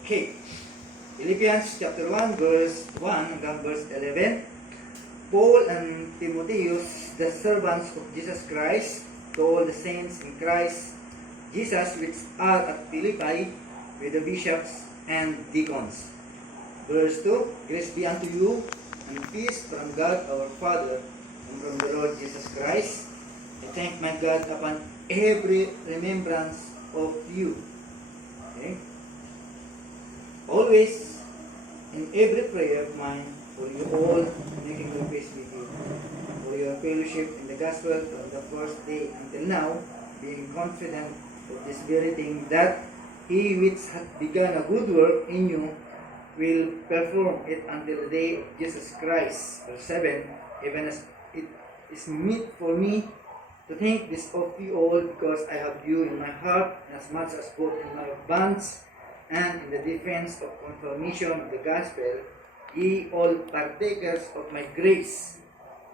Okay. Philippians chapter 1 verse 1 hanggang verse 11. Paul and Timotheus, the servants of Jesus Christ, to all the saints in Christ Jesus which are at Philippi, with the bishops and deacons. Verse 2, Grace be unto you, and peace from God our Father, and from the Lord Jesus Christ. I thank my God upon every remembrance of you. Okay? Always, in every prayer of mine, for you all, making request with you, for your fellowship in the gospel from the first day until now, being confident of this very thing, that he which hath begun a good work in you will perform it until the day of Jesus Christ. Verse 7, even as it is meet for me to think this of you all, because I have you in my heart, as much as both in my bonds and in the defense of confirmation of the gospel, ye all partakers of my grace.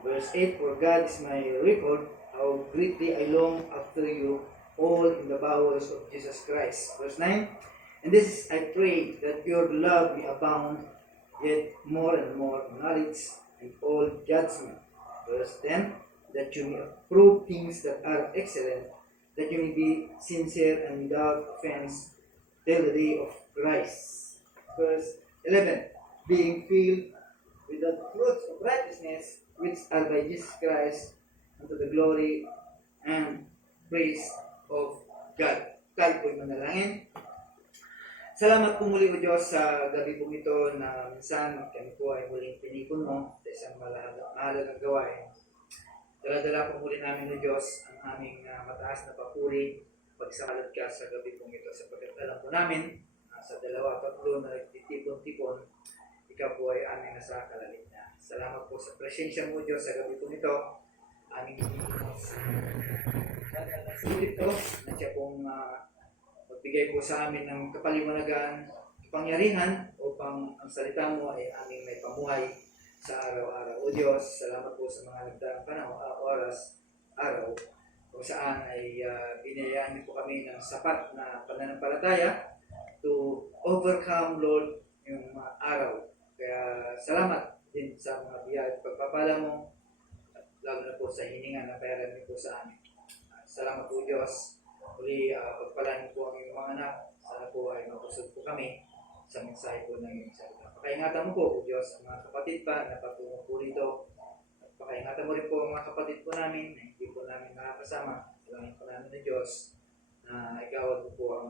Verse 8, for God is my record, how greatly I long after you all in the bowels of Jesus Christ. Verse 9, and this is I pray, that your love may abound yet more and more in knowledge and all judgment. Verse 10, that you may approve things that are excellent, that you may be sincere and without offense till the day of Christ. Verse 11, being filled with the fruits of righteousness, which are by Jesus Christ, unto the glory and praise of God. Tayo po'y manalangin. Salamat po muli o Diyos sa gabi po ito na minsan kami po ay muling pinipon mo sa isang mahalagang gawain. Dala-dala po muli namin o Diyos ang aming mataas na papuri, pagsalat ka sa gabi po ito, sapagkat alam po namin sa dalawa tatlo na nagtitipon-tipon, ikaw po ay aming nasa kalagitnaan. Salamat po sa presensya mo Diyos sa gabi po ito, aming Diyos. Sulit po na siya pong magbigay po sa amin ng kapaliwanagan, kapangyarihan upang ang salita mo ay aming may pamuhay sa araw-araw. O Diyos, salamat po sa mga nagdaang panahon, oras, araw, kung saan ay binayaan niyo po kami ng sapat na pananampalataya to overcome, Lord, yung mga araw. Kaya salamat din sa mga biyaya at pagpapala mo, at lalo na po sa hininga na bayaran niyo po sa amin. Salamat po Diyos. Uli, pagpalaan po ang iyong mga anak. Sana po ay mapusod po kami sa mensahe po ng iyong salita. Pakaingatan mo po, O Diyos, ang mga kapatid pa na patungo po rito. At pakaingatan mo rin po ang mga kapatid po namin na hindi po namin nakakasama. Salamat po namin ng Diyos na ikaw po ang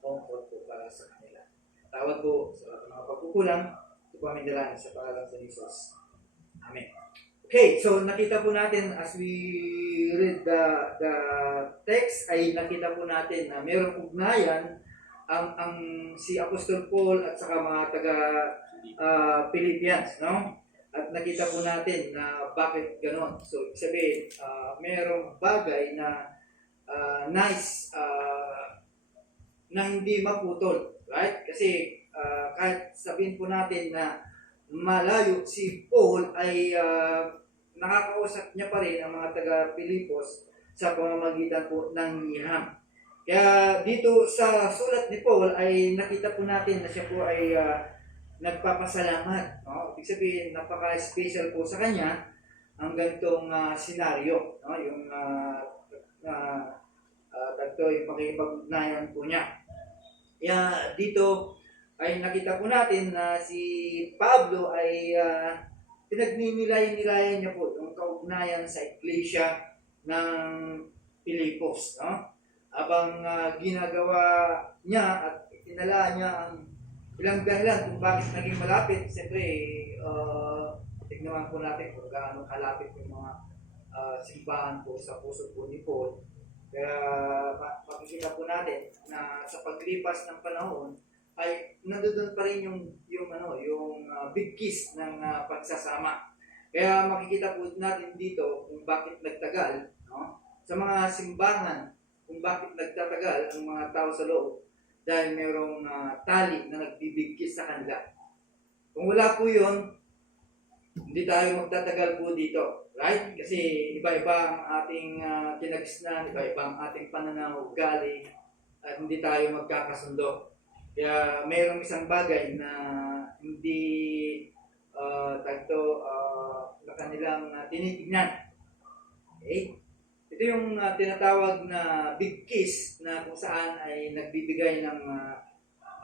comfort po para sa kanila. Tawad po sa mga pagkukulang. Ito po aming dalangin sa pangalan sa Jesus. Amen. Okay, so nakita po natin as we read the text, ay nakita po natin na mayroong ugnayan ang si Apostol Paul at saka mga taga Philippians, no? At nakita po natin na bakit ganon. So, sabihin, mayroong bagay na nice na hindi maputol, right? Kasi kahit sabihin po natin na malayo si Paul ay nakakausap niya pa rin ang mga taga-Pilipos sa pamamagitan po ng liham. Kaya dito sa sulat ni Paul ay nakita po natin na siya po ay nagpapasalamat. No? Ibig sabihin, napaka-special po sa kanya ang ganitong senaryo. No? Yung yung pakipag-ugnayan po niya. Kaya dito ay nakita po natin na si Pablo ay pinagninilayan niya po yung kaugnayan sa iglesia ng Pilipos. No? Habang ginagawa niya at itinala niya ang ilang dahilan kung bakit naging malapit. Siyempre, tignan po natin kung gaano kalapit yung mga simbahan po sa puso po ni Paul. Kaya makikita po natin na sa paglipas ng panahon ay nandoon pa rin yung bigkis ng pagsasama. Kaya makikita po natin dito kung bakit nagtagal, no? Sa mga simbahan, kung bakit nagtatagal ang mga tao sa loob, dahil mayroong tali na nagbibigkis sa kanila. Kung wala po yun, hindi tayo magtatagal po dito, right? Kasi iba-iba ang ating kinagisnan, iba-iba ang ating pananaw, ugali, at hindi tayo magkakasundo. Kaya mayroong isang bagay na hindi na kanilang tinitignan. Okay? Ito yung tinatawag na big kiss na kung saan ay nagbibigay ng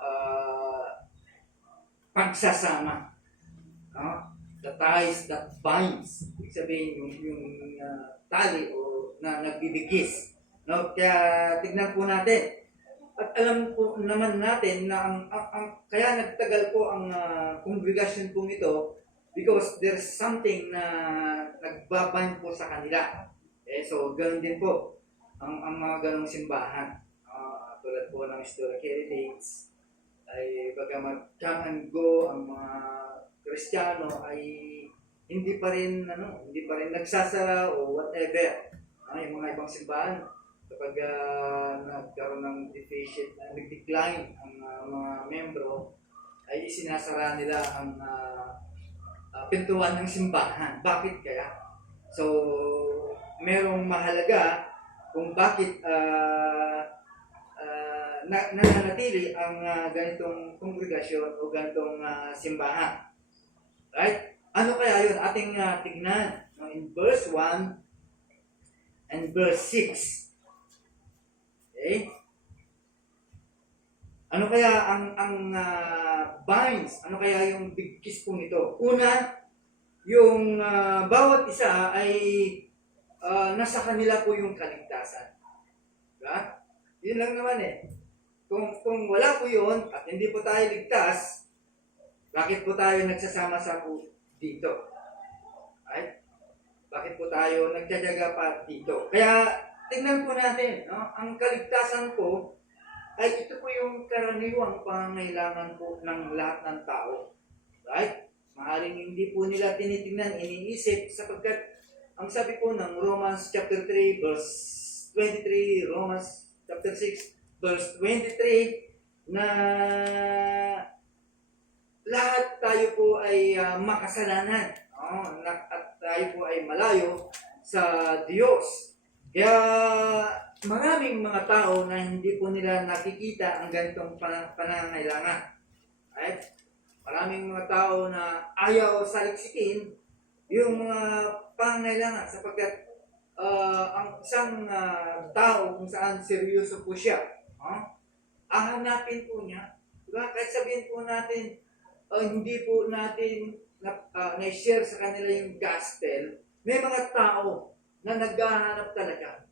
uh, pagsasama. No? The ties that binds. Ibig sabihin yung tali o na nagbibigis. No? Kaya tignan po natin. At alam po naman natin na kaya nagtagal po ang congregation po ito because there's something na nagbabind po sa kanila. So, ganoon din po ang mga ganong simbahan. Tulad po ng historic heritage ay bagamat come and go ang mga Kristiyano ay hindi pa rin nagsasara o whatever. Yung mga ibang simbahan kapag nagkaroon ng nag-decline ang mga membro, ay isinasara nila ang pintuan ng simbahan. Bakit kaya? So, merong mahalaga kung bakit nananatili ang ganitong kongregasyon o ganitong simbahan. Right? Ano kaya yun? Ating tignan in verse 1 and verse 6. Okay? Ano kaya ang binds? Ano kaya yung big kiss pong ito? Una, yung bawat isa ay nasa kanila po yung kaligtasan. Diba? Yun lang naman eh. Kung wala po yun at hindi po tayo ligtas, bakit po tayo nagsasama-sama po dito? Right? Bakit po tayo nagtyaga pa dito? Kaya tingnan po natin, no? Ang kaligtasan po ay ito po yung karaniwang pangangailangan po ng lahat ng tao. Right? Maaaring hindi po nila tinitingnan, iniisip, sapagkat ang sabi po ng Romans chapter 3 verse 23, Romans chapter 6 verse 23, na lahat tayo po ay makasalanan. At tayo po ay malayo sa Diyos. Kaya maraming mga tao na hindi po nila nakikita ang ganitong panangailangan. Right? Maraming mga tao na ayaw saliksikin yung mga pangangailangan sapagkat ang isang tao kung saan seryoso po siya, hahanapin po niya. Diba? Kahit sabihin po natin, hindi po natin na-share sa kanila yung gospel, may mga tao na naghahanap talaga.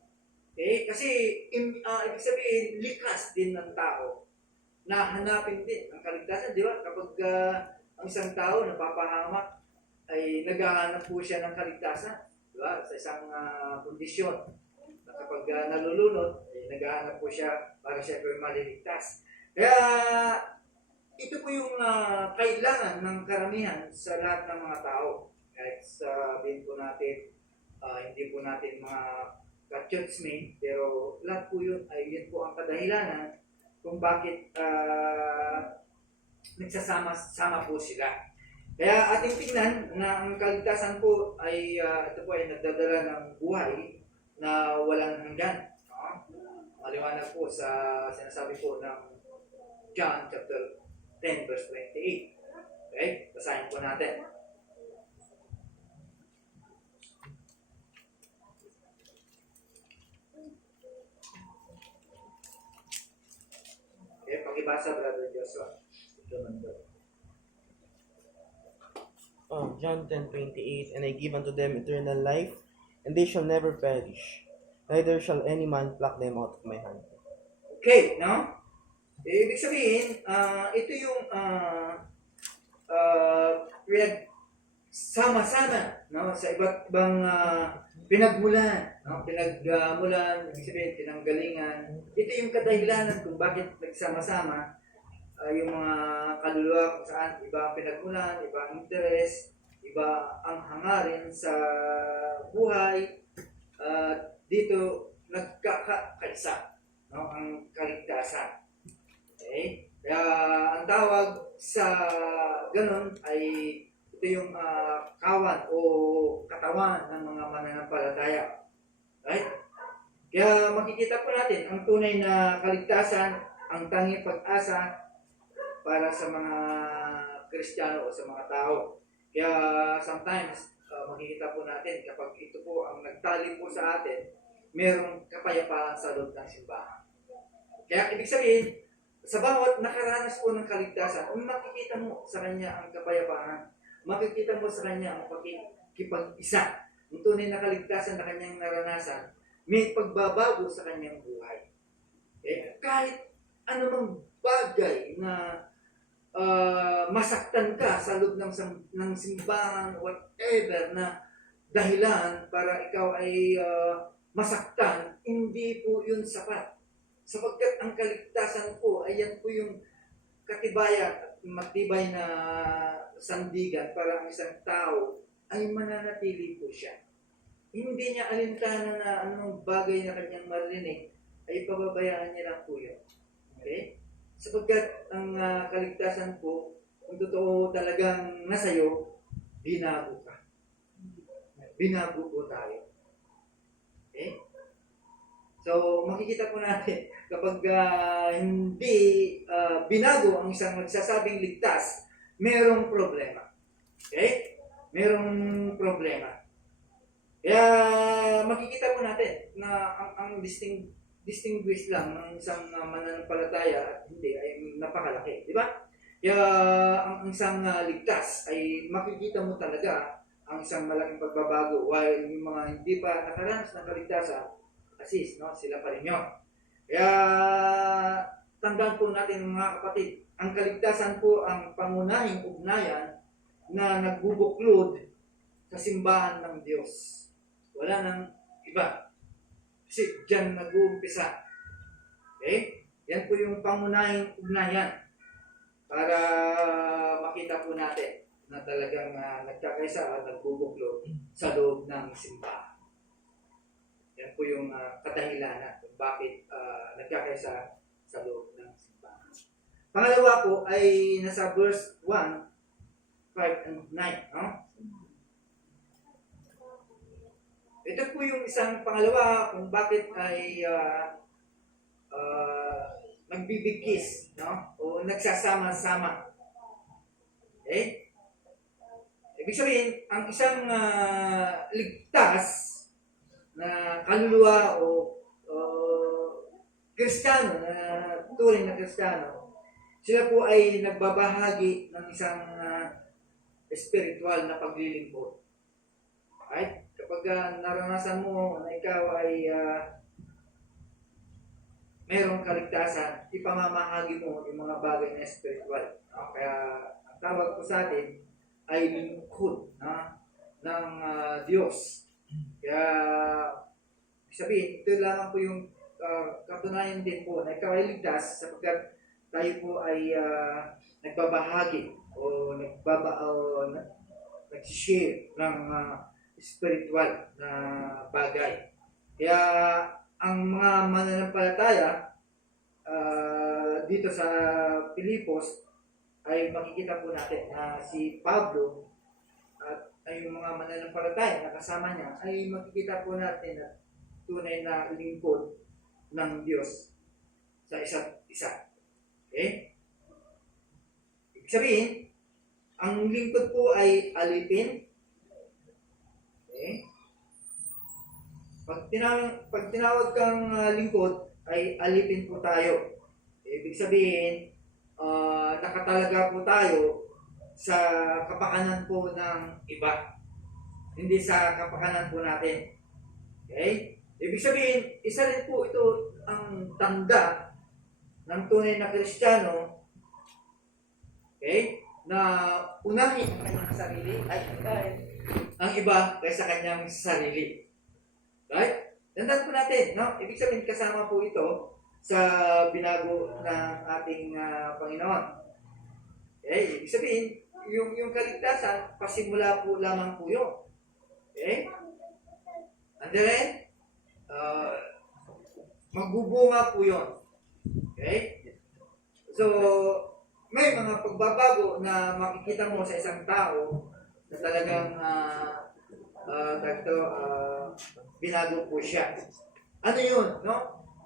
Okay? Kasi ibig sabihin, likas din ng tao na hanapin din ang kaligtasan. Di ba? Kapag ang isang tao napapahamak, ay naghahanap po siya ng kaligtasan. Di ba? Sa isang kondisyon. Na kapag nalulunod, ay naghahanap po siya para siya po maliligtas. Kaya ito po yung kailangan ng karamihan sa lahat ng mga tao. Kahit sabihin po natin, hindi po natin mga ka-churchmate, pero lahat po yun ay yun po ang kadahilanan kung bakit nagsasama-sama po sila. Kaya ating tingnan na ang kaligtasan po ay ito po ay nagdadala ng buhay na walang hanggan. Maliwanag po sa sinasabi po ng John chapter 10 verse 28. Okay? Basahin po natin. Okay, pakibasa Brother Joshua. John 10:28, and I give unto them eternal life, and they shall never perish, neither shall any man pluck them out of my hand. Okay, no? Ibig sabihin, ito yung sama-sama, no? Sa iba't ibang pinagmulan, no? Pinagmulan, ibig sabihin, pinanggalingan. Ito yung kadahilanan kung bakit nagsama-sama yung mga kaluluwa kung saan iba ang pinagmulan, iba ang interes, iba ang hangarin sa buhay. Dito nagkakaisa, no? Ang kaligtasan. Okay? Kaya ang tawag sa ganun ay ito yung kawan o katawan ng mga mananampalataya. Right? Kaya makikita po natin ang tunay na kaligtasan, ang tanging pag-asa para sa mga Kristiyano o sa mga tao. Kaya sometimes, makikita po natin kapag ito po ang nagtali po sa atin, merong kapayapaan sa loob ng simbahan. Kaya ibig sabihin, sa bawat nakaranas po ng kaligtasan, kung makikita mo sa kanya ang kapayapaan, makikita mo sa kanya ang pakikipag-isa, ang tunay na kaligtasan na kanyang naranasan, may pagbabago sa kanyang buhay. Kahit anumang bagay na masaktan ka sa loob ng simbahan, whatever na dahilan para ikaw ay masaktan, hindi po yun sapat. Sapagkat ang kaligtasan po, ayan po yung katibayan at matibay na sandigan para ang isang tao ay mananatili po siya. Hindi niya alintana na anong bagay na kanyang marinig, ay pababayaan niya lang po yun. Okay? Sapagkat ang kaligtasan po, kung totoo talagang nasayo, binago ka. Binago po tayo. Okay? So, makikita po natin, kapag hindi binago ang isang nagsasabing ligtas, merong problema. Okay? Merong problema. Kaya makikita po natin na ang distinguish lang ng isang mananampalataya at hindi ay napakalaki. Di ba? Kaya ang isang ligtas ay makikita mo talaga ang isang malaking pagbabago while yung mga hindi pa nakaranas ng kaligtasan, assist, no? Sila pa rin yun. Kaya tandaan po natin mga kapatid, ang kaligtasan po ang pangunahing ugnayan na nagbubuklod sa simbahan ng Diyos. Wala nang iba. Kasi dyan nag-uumpisa. Okay? Yan po yung pangunahing ugnayan para makita po natin na talagang nagkakaisa at nagbubuklod sa loob ng simbahan. Yan po yung kadahilanan kung bakit nagkakaisa sa loob ng simbahan. Pangalawa po ay nasa verse 1, 5 and 9. No? Ito po yung isang pangalawa kung bakit ay nagbibigkis, no? O nagsasama-sama. Okay? Ibig sabihin, ang isang ligtas na kaluluwa o Kristiyano, na turing na Kristiyano, sila po ay nagbabahagi ng isang spiritual na paglilingkod. Right? Kapag naranasan mo na ikaw ay mayroong kaligtasan, ipamamahagi mo yung mga bagay na spiritual. Kaya ang tawag ko sa atin ay lingkod ng Diyos. Kaya sabihin, ito lamang po yung katunayan din po na ikaw ay ligtas sapagkat tayo po ay nagbabahagi o nagsishare ng spiritual na bagay. Kaya ang mga mananampalataya dito sa Pilipos ay makikita po natin na si Pablo at ay yung mga mananampalataya na kasama niya ay makikita po natin na tunay na lingkod ng Diyos sa isa't isa. Okay? Ibig sabihin, ang lingkod po ay alipin. Okay? Pag tinawag kang lingkod, ay alipin po tayo. Ibig sabihin, nakatalaga po tayo sa kapakanan po ng iba. Hindi sa kapakanan po natin. Okay? Ibig sabihin, isa rin po ito ang tanda ng tunay na Kristiyano, okay, na unahin ang kanyang sarili ang iba kaysa kanyang sarili. Right? Tandaan po natin, no? Ibig sabihin, kasama po ito sa binago ng ating Panginoon. Okay? Ibig sabihin, yung kaligtasan, pasimula po lamang po yun. Okay? And then, magbubunga po yun. Okay? So, may mga pagbabago na makikita mo sa isang tao na talagang binago po siya. Ano yun? No?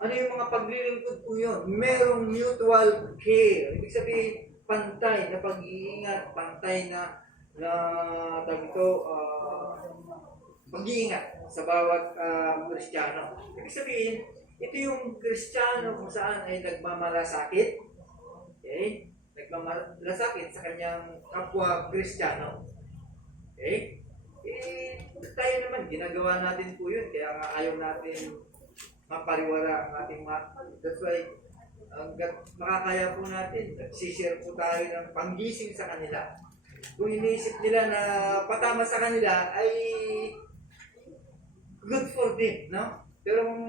Ano yung mga paglilingkod po yun? Merong mutual care. Ibig sabihin, pantay na pag-iingat, pantay na tawag ito, pag-iingat sa bawat Kristiyano. Ibig sabihin, ito yung Kristiyano kung saan ay nagmamalasakit, okay? Nagmamalasakit sa kanyang kapwa Kristiyano. Okay? Tayo naman, ginagawa natin po yun, kaya nga ayaw natin mapariwara ang ating that's why, hanggat makakaya po natin, nagsishare po tayo ng panggising sa kanila. Kung iniisip nila na patama sa kanila, ay good for them, no? Pero kung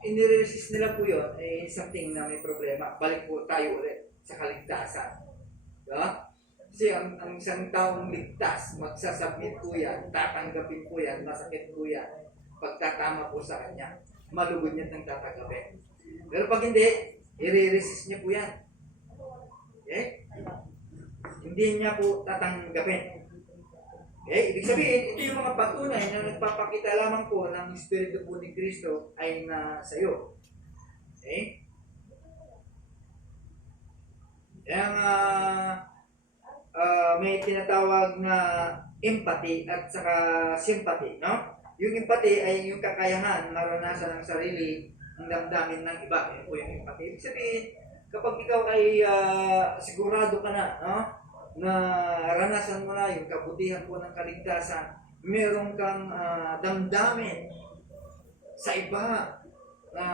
iniresist nila po yun, ay something na may problema. Balik po tayo ulit sa kaligtasan. Diba? Kasi ang isang taong ligtas, magsasubmit po yan, tatanggapin po yan, masakit po yan, pagtatama po sa kanya. Malugod niya ng tatanggapin. Pero pag hindi, i-resist niya po yan. Okay? Hindi niya po tatanggapin. Okay? Ibig sabihin, ito yung mga patunay na nagpapakita lamang po ng Espiritu po ni Kristo ay nasa iyo. Okay? Kaya nga, may tinatawag na empathy at saka sympathy, no? Yung empathy ay yung kakayahan maranasan ng sarili ang damdamin ng iba. Yan po yung empathy. Ibig sabihin, kapag ikaw ay sigurado ka na, no? Na ranasan mo na yung kabutihan po ng kaligtasan, meron kang damdamin sa iba na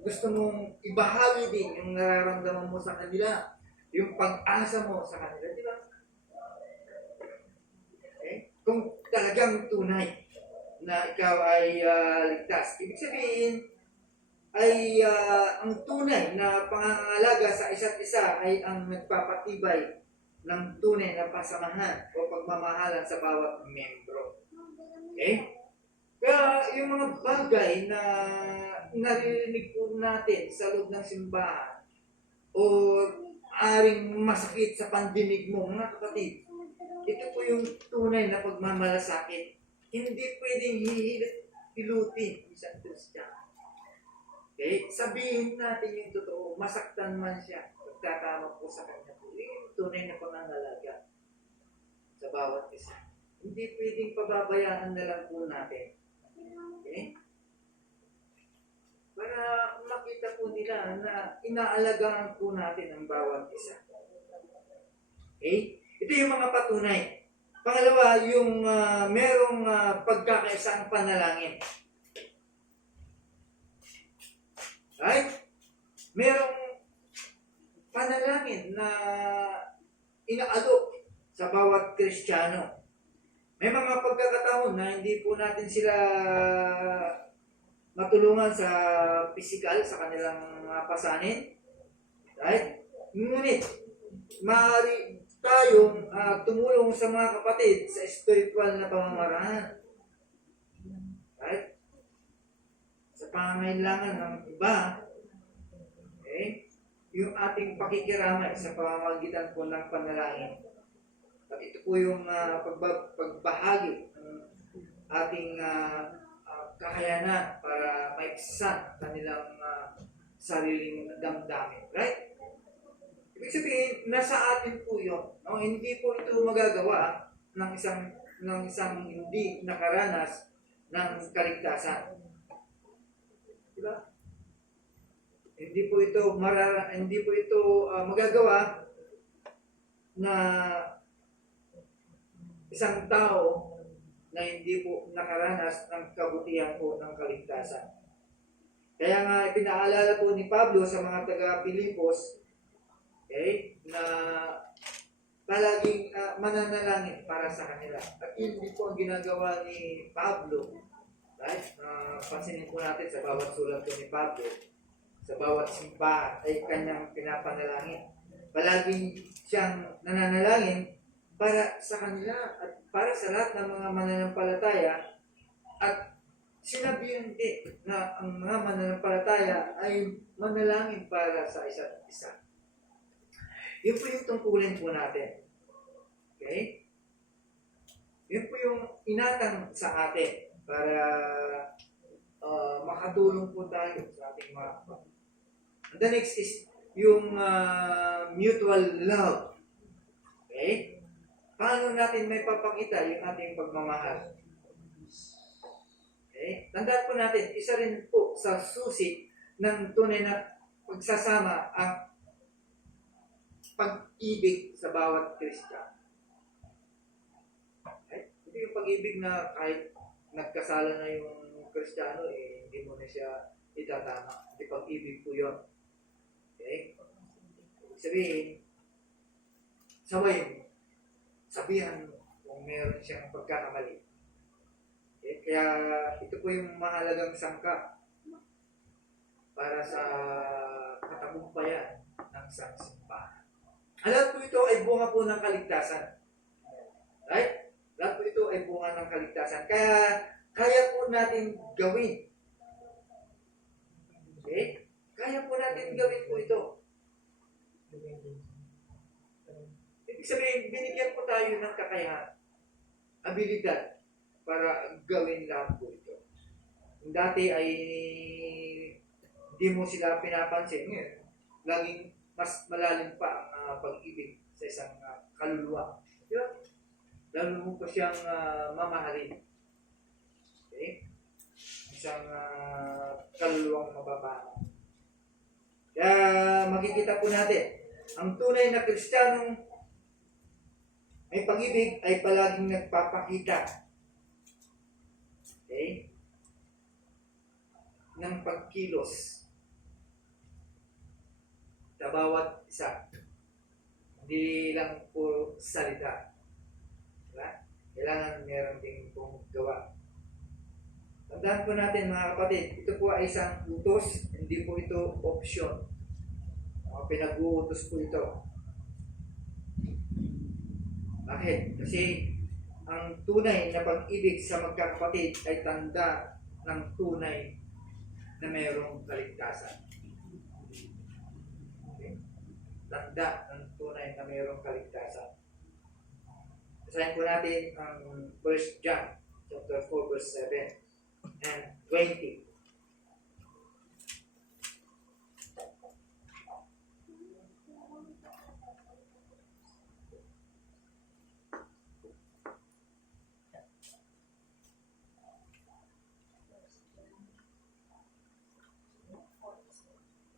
gusto mong ibahagi din yung nararamdaman mo sa kanila, yung pag-asa mo sa kanila, di ba? Okay? Kung talagang tunay na ikaw ay ligtas, ibig sabihin ay ang tunay na pangangalaga sa isa't isa ay ang nagpapatibay ng tunay na pasamahan o pagmamahalan sa bawat membro. Okay? Kaya yung mga bagay na naririnig po natin sa loob ng simbahan o aring masakit sa pandinig mo, mga kapatid, ito po yung tunay na pagmamalasakit. Hindi pwedeng hilutin isang Kristiyano. Okay? Sabihin natin yung totoo, masaktan man siya, pagkatama po sa kanya po. Yung tunay na pangangalaga sa bawat isa. Hindi pwedeng pababayaan na lang po natin. Okay? Para makita po nila na inaalagaan po natin ang bawat isa. Okay? Ito yung mga patunay. Pangalawa, yung merong pagkakaisang panalangin. Right? Merong panalangin na inaalok sa bawat Kristiyano. May mga pagkakataon na hindi po natin sila matulungan sa physical, sa kanilang pasanin. Right? Ngunit, maaari tayong tumulong sa mga kapatid sa spiritual na pamamaraan. Right? Sa pangangailangan ng iba, okay? Yung ating pakikiramay sa pamamagitan po ng panalangin. At ito po yung pagbahagi ng ating kakayanan para maibsan kanilang sariling damdamin. Right? Ibig sabihin, nasa atin po yun. No? Hindi po ito magagawa ng isang hindi nakaranas ng kaligtasan. Diba? Hindi po ito magagawa na isang tao na hindi po nakaranas ng kabutihan po ng kaligtasan. Kaya nga pinaalala po ni Pablo sa mga taga-Pilipos, okay, na palaging mananalangin para sa kanila. At yun din po ang ginagawa ni Pablo. Right? Pansinin po natin sa bawat sulat po ni Pablo, sa bawat simbahan ay kanyang pinapanalangin. Palaging siyang nananalangin para sa kanila at para sa lahat ng mga mananampalataya, at sinabihan din na ang mga mananampalataya ay manalangin para sa isa't isa. Yun po yung tungkulin po natin. Okay? Yun po yung inatang sa atin para makatulong po tayo sa ating mga kapatid. The next is yung mutual love. Okay? Paano natin may papakita yung ating pagmamahal? Okay? Tandaan po natin, isa rin po sa susi ng tunay na pagsasama ang pag-ibig sa bawat Kristiyano. Okay? Hindi yung pag-ibig na kahit nagkasala na yung Kristiyano, hindi mo na siya itatama. Hindi pag-ibig po yun. Okay? Sabihin, sabihan mo kung meron siyang pagkakamali. Okay? Kaya ito po yung mahalagang sangka para sa katagumpayan ng sangsimbahan. Lahat po ito ay bunga po ng kaligtasan. Right? Lahat po ito ay bunga ng kaligtasan. Kaya po natin gawin. Okay? Kaya po natin gawin po ito. Ibig sabihin, binigyan po tayo ng kakayahan, abilidad, para gawin lahat po ito. Kung dati ay hindi mo sila pinapansin, ngayon, laging mas malalim pa ang pag-ibig sa isang kaluluwa. Diba? Lalo mo pa siyang mamahalin. Okay? Isang kaluluwang mababaho. Kaya makikita po natin, ang tunay na Kristiyanong may pag-ibig ay palaging nagpapakita, okay, ng pagkilos sa bawat isa. Hindi lang po salita. Diba? Kailangan meron din pong gawa. Tandaan po natin mga kapatid, ito po ay isang utos, hindi po ito option. Pinag-uutos po ito. Bakit? Kasi ang tunay na pag-ibig sa magkakapatid ay tanda ng tunay na mayroong kaligtasan. Okay? Tanda ng tunay na mayroong kaligtasan. Basahin po natin ang 1 John chapter 4 verse 7 and 20.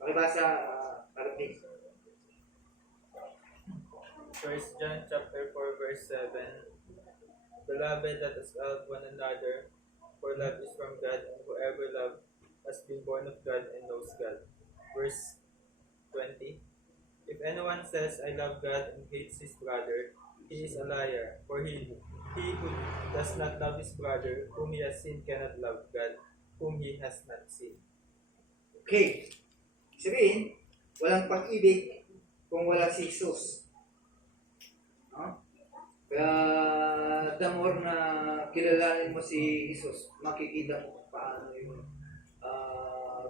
Pakibasa, Arabic. 1 John chapter 4 verse 7. Beloved, let us love one another, for love is from God, and whoever loves has been born of God and knows God. Verse 20. If anyone says, I love God and hates his brother, he is a liar, for he who does not love his brother whom he has seen cannot love God whom he has not seen. Okay. Sabihin, walang pag-ibig kung wala si Jesus. No? Kaya the more na kilalanin mo si Jesus, makikita mo paano yung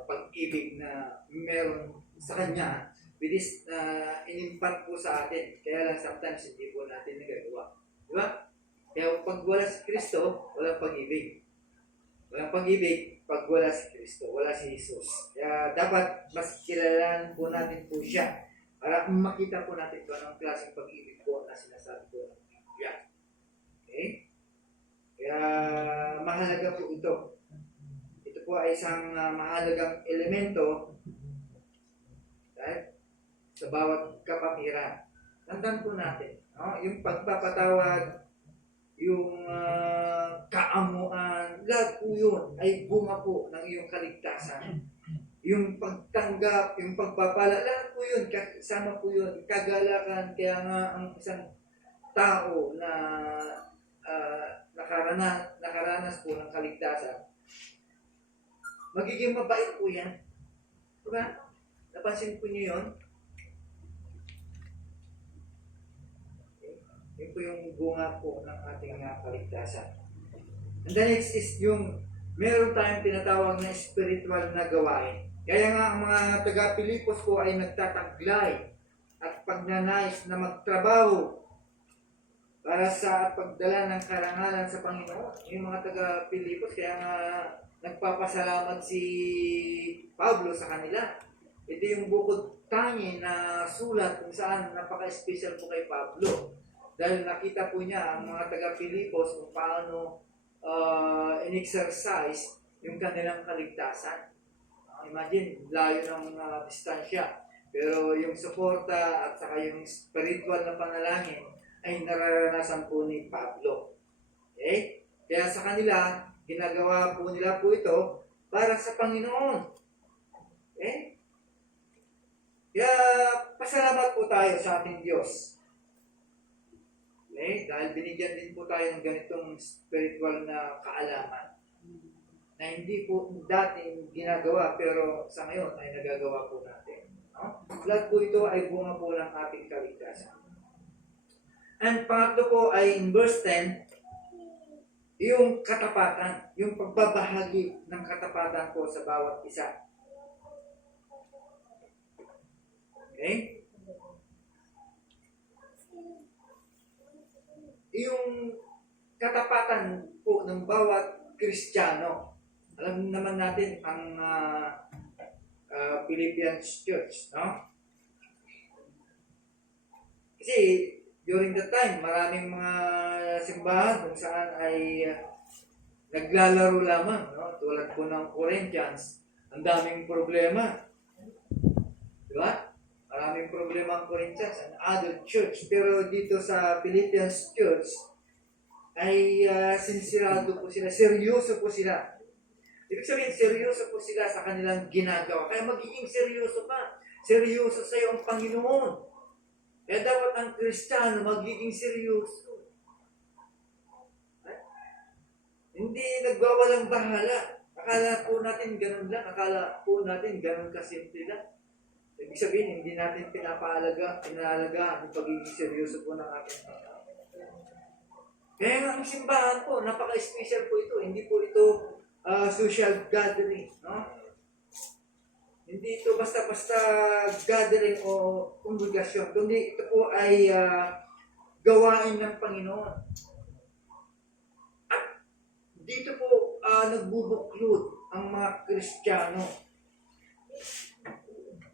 pag-ibig na meron sa Kanya. Bidis na inimpart po sa atin. Kaya lang sometimes hindi po natin nagagawa. Di ba? Kaya pag wala si Kristo, walang pag-ibig. Walang pag-ibig pag wala si Kristo, wala si Jesus. Kaya dapat mas kilalanin po natin po siya para makita po natin kung anong klaseng pag-ibig po na sinasabi po ng Biblia. Okay? Kaya mahalaga po ito. Ito po ay isang mahalagang elemento right, sa bawat kapatiran. Tandaan po natin, no? Yung pagpapatawad, yung kaamuan, lahat po yun ay bunga po ng iyong kaligtasan. Yung pagtanggap, yung pagpapala, lahat po yun, kasama po yun, kagalakan. Kaya nga ang isang tao na nakaranas po ng kaligtasan, magiging mabait po yan. Diba? Napansin po niyo yun? Yun po yung bunga po ng ating kaligtasan. And the next is yung meron tayong tinatawag na spiritual na gawain. Kaya nga ang mga taga-Pilipos po ay nagtataglay at pagnanais na magtrabaho para sa pagdala ng karangalan sa Panginoon. Yung mga taga-Pilipos, kaya nga nagpapasalamat si Pablo sa kanila. Ito yung bukod tangi na sulat kung saan napaka-special po kay Pablo. Dahil nakita po niya ang mga taga-Pilipos kung paano in-exercise yung kanilang kaligtasan. Imagine, layo ng distansya. Pero yung suporta at saka yung spiritual na panalangin ay nararanasan po ni Pablo. Okay? Kaya sa kanila, ginagawa po nila po ito para sa Panginoon. Okay? Kaya pasalamat po tayo sa ating Diyos. Okay? Dahil binigyan din po tayo ng ganitong spiritual na kaalaman na hindi po dati ginagawa pero sa ngayon ay nagagawa po natin. No? Lahat po ito ay bunga po ng ating kaligtasan. And pangatlo po ay in verse 10, yung katapatan, yung pagbabahagi ng katapatan po sa bawat isa. Okay? Yung katapatan po ng bawat Kristiyano. Alam naman natin ang Philippians Church, no? Kasi during the time, maraming mga simbahan kung saan ay naglalaro lamang, no? Tulad po ng Corinthians, ang daming problema. Di ba? Maraming problema ang Corinthians, an adult church. Pero dito sa Philippians Church, ay sinsirado po sila, seryoso po sila. Ibig sabihin, seryoso po sila sa kanilang ginagawa. Kaya magiging seryoso pa. Seryoso sa iyo ang Panginoon. Kaya dapat ang Kristiyano magiging seryoso. Hindi nagwawalang bahala. Akala po natin ganun lang. Akala po natin ganun kasimple lang. Ibig sabihin, hindi natin pinahalagaan yung pagiging seryoso po ng ating Panginoon. Kaya nga ang simbahan po, napaka-special po ito. Hindi po ito social gathering, no? Hindi ito basta-basta gathering o kongregasyon, kundi ito po ay gawain ng Panginoon. At dito po nagbubuklod ang mga Kristiyano.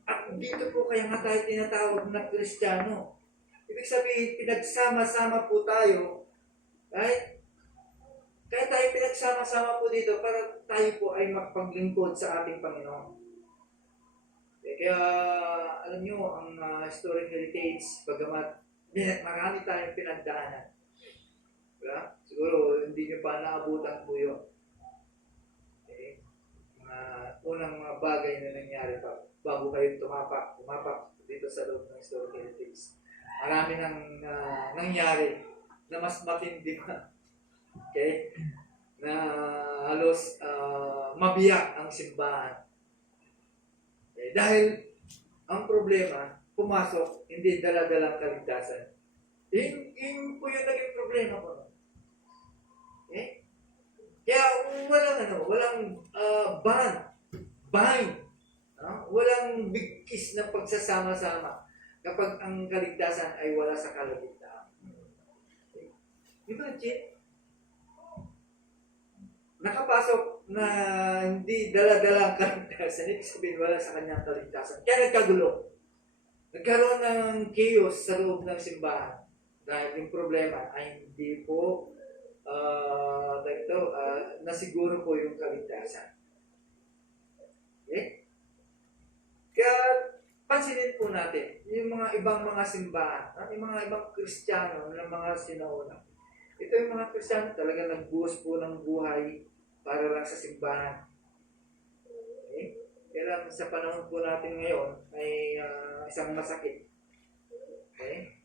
At dito po kaya nga tayo tinatawag na Kristiyano. Ibig sabihin, pinagsama-sama po tayo, right? Kaya tayo pinagsama-sama po dito para tayo po ay magpaglingkod sa ating Panginoon. Kaya alam nyo, ang historic heritage, bagamat marami tayong pinagdaanan. Diba? Siguro hindi nyo pa naabutan po yun. Okay? Unang mga bagay na nangyari pa bago kayo tumapak dito sa loob ng historic heritage. Marami nang nangyari na mas matindi pa. Okay? Na halos mabiyak ang simbahan. Okay? Dahil ang problema, pumasok, hindi dala-dalang kaligtasan. Yun po yung naging problema ko. Okay? Kaya walang bind, walang bigkis na pagsasama-sama kapag ang kaligtasan ay wala sa kalagitnaan. Imagine, nakapasok na hindi dala-dala ang kaligtasan, ibig sabihin wala sa kanyang kaligtasan. Kaya nagkagulo. Nagkaroon ng chaos sa loob ng simbahan. Dahil yung problema ay hindi po nasiguro po yung kaligtasan. Okay? Kaya pansinin po natin, yung mga ibang mga simbahan, yung mga ibang Kristiyano ng mga sinauna. Ito yung mga Kristiyano talaga nagbuhos po ng buhay para lang sa simbahan. Okay? Kaya lang sa panahon po natin ngayon ay isang masakit. Okay?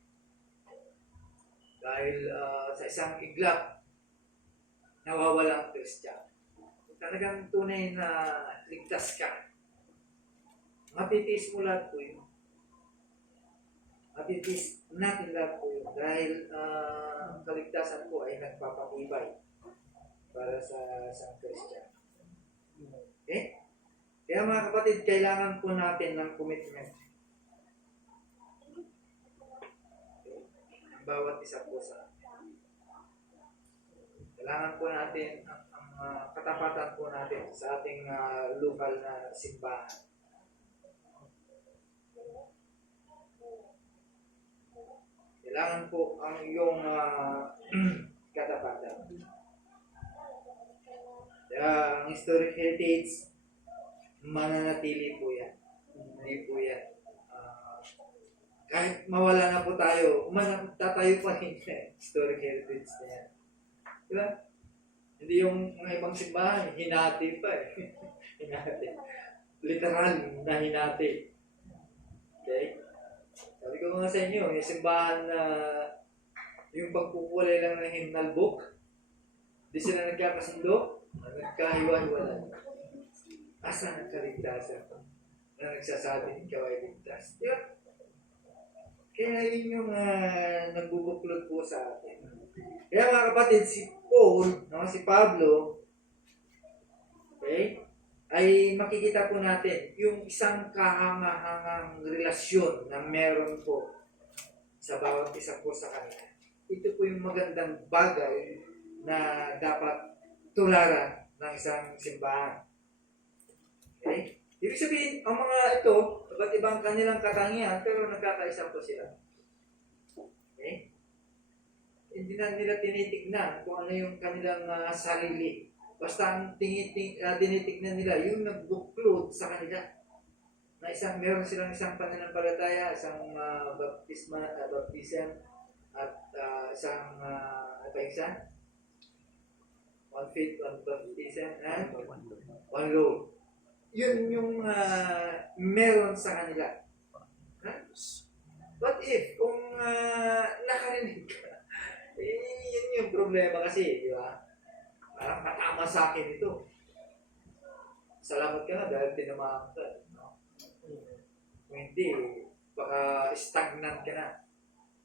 Dahil sa isang iglap, nawawala ang Kristiyano. Talagang tunay na ligtas ka. Matitis mo lahat po yun. Matitis natin lahat po yun. Dahil ang kaligtasan po ay nagpapatibay para sa isang Kristiyano. Okay? Kaya mga kapatid, kailangan po natin ng commitment. Okay? Bawat isa po sa atin. Kailangan po natin ang katapatan po natin sa ating lokal na simbahan. Kailangan po ang iyong katapatan. Kaya ang historic heritage, mananatili po yan. Hindi po yan. Kahit mawala na po tayo, tatayo pa rin yan. Historic heritage na yan. Diba? Hindi yung mga ibang simbahan, hinati pa eh. Hinati. Literal na hinati. Okay? Sabi ko nga sa inyo, yung simbahan na yung pagkukulay lang ng hymnal book, di sila nagkakasundo, nagkahiwa-hiwala. Asa nagkaligtasan na nagsasabi ikaw ay ligtas? Diba? Kaya yun yung nagbubuklod po sa atin. Kaya mga kapatid, si Paul, si Pablo, okay, ay makikita po natin yung isang kahangahangang relasyon na meron po sa bawat isa po sa kanila. Ito po yung magandang bagay na dapat tularan ng isang simbahan. Okay? Ibig sabihin, ang mga ito, iba't ibang kanilang katangian, pero nagkakaisa po sila. Okay? Hindi na nila tinitignan kung ano yung kanilang sarili. Basta ang tinitignan nila, yung nagbuklod sa kanila. Na meron silang isang pananampalataya, isang baptism, at isang, one faith, one baptism, and one Lord. Yun yung meron sa kanila. What if, kung nakarinig ka, yun yung problema kasi, di ba? Parang matama sa akin ito. Salamat ka na dahil tinamaan ka. No? Kung hindi, baka stagnant ka na.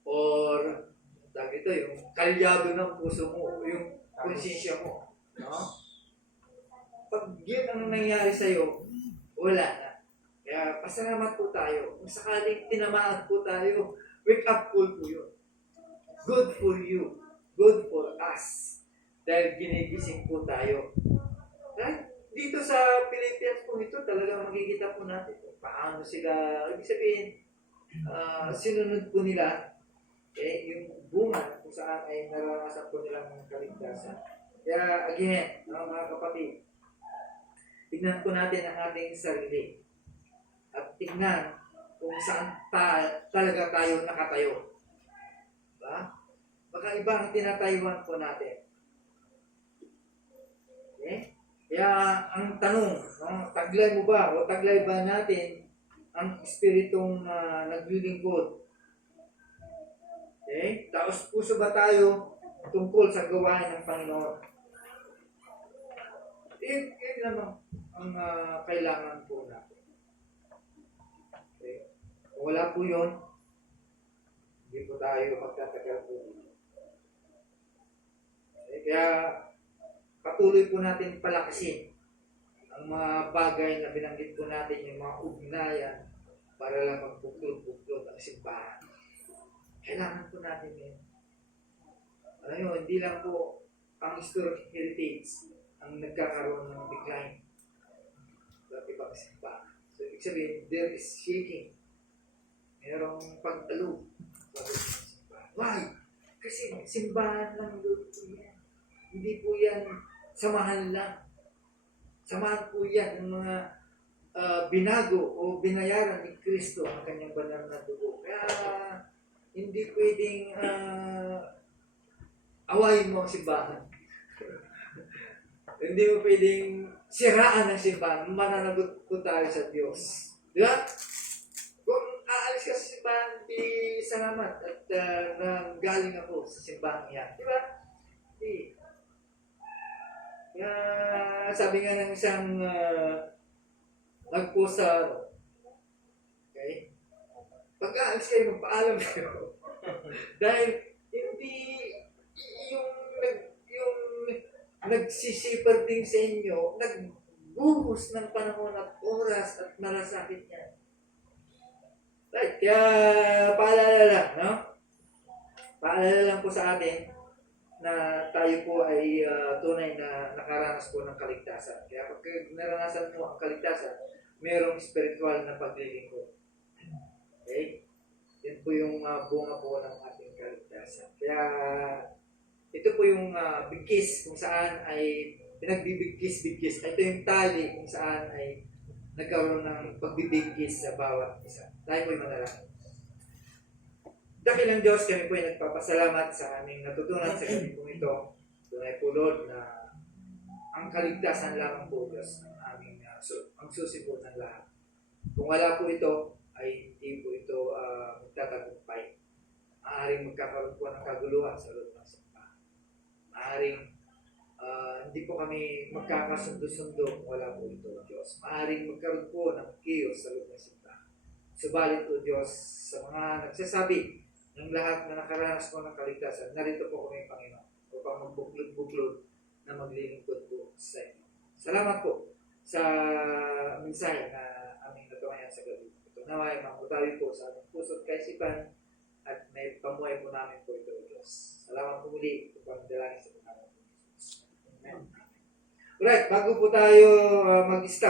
Or, tawag ito, yung kalyado ng puso mo, yung konsensya mo. No? Pag yun ang nangyari sa'yo, wala na. Kaya pasalamat po tayo. Kung sakaling tinamaan po tayo, wake up call po yun. Good for you. Good for us. Dahil ginigising po tayo. Right? Dito sa Philippians po ito, talagang makikita po natin kung paano sila, ibig sabihin, sinunod po nila yung bunga kung saan ay naranasan po nilang kaligtasan. Kaya again, mga kapatid, tignan po natin ang ating sarili at tignan kung saan talaga tayo nakatayo. Diba? Baka iba ang tinatayuan po natin. Okay? Kaya ang tanong, taglay mo ba o taglay ba natin ang espiritong naglilingkod? Okay? Taos puso ba tayo tungkol sa gawain ng Panginoon? Yun naman ang kailangan po natin. Okay? Kung wala po yun, hindi po tayo magtatagal po. Okay? Kaya patuloy po natin palakasin ang mga bagay na binanggit po natin, yung mga ugnayan para lang magbuklod-buklod ang simbahan. Kailangan po natin yun. Hindi lang po ang historic heritage ang nagkakaroon ng decline sa ibang simbahan. So, ibig sabihin, there is shaking. Merong pag-alog sa ibang simbahan. Why? Kasi simbahan lang doon po yan. Hindi po yan samahan lang. Samahan po yan ng mga binago o binayaran ni Kristo ang kanyang banal na dugo. Kaya hindi pwedeng awayin mo ang simbahan. Hindi mo pwedeng siraan ang simbahan. Mananagot po tayo sa Diyos. Di ba? Kung aalis ka sa simbahan, di salamat at galing ako sa simbahan yan. Di ba? Di. Kaya sabi nga ng isang nag-post sa okay? Pag aalis kayo, magpaalam kayo. Dahil hindi yung nagsisipar din sa inyo, nagbuhos ng panahon at oras at malasakit niya. Right? Kaya paalala lang, no? Paalala lang po sa atin na tayo po ay tunay na nakaranas po ng kaligtasan. Kaya pag naranasan mo ang kaligtasan, mayroong spiritual na paglilingkod. Okay? Yan po yung bunga po ng ating kaligtasan. Kaya ito po yung bigkis kung saan ay pinagbibigkis-bigkis. Ito yung tali kung saan ay nagkaroon ng pagbibigkis sa bawat isa. Tayo po'y manalangin. Dakilang Diyos, kami po ay nagpapasalamat sa aming natutunan sa gabi po ito. Tunay po Lord na ang kaligtasan lamang po Diyos ang aming ang susi po ng lahat. Kung wala po ito, ay hindi po ito magtatagumpay. Maaaring magkakaroon po ng kaguluhan sa loob ng simbahan. Maaaring hindi po kami magkakasundo-sundo kung wala po ito, Diyos. Maaaring magkaroon po ng chaos sa loob ng simbahan. Subalit po, Diyos, sa mga nagsasabi ng lahat na nakaranas po ng kaligtasan, narito po kami, Panginoon, upang magbuklod-buklod na maglilingkod po sa inyo. Salamat po sa mensahe na aming natumayan sa gabi. Ito naway, mamutawi po sa aming puso at kaisipan at may pamuhay po namin po ito, Diyos. Salamat po muli upang dalangin sa pangalan po ni Jesus. Amen. Alright, bago po tayo mag-start,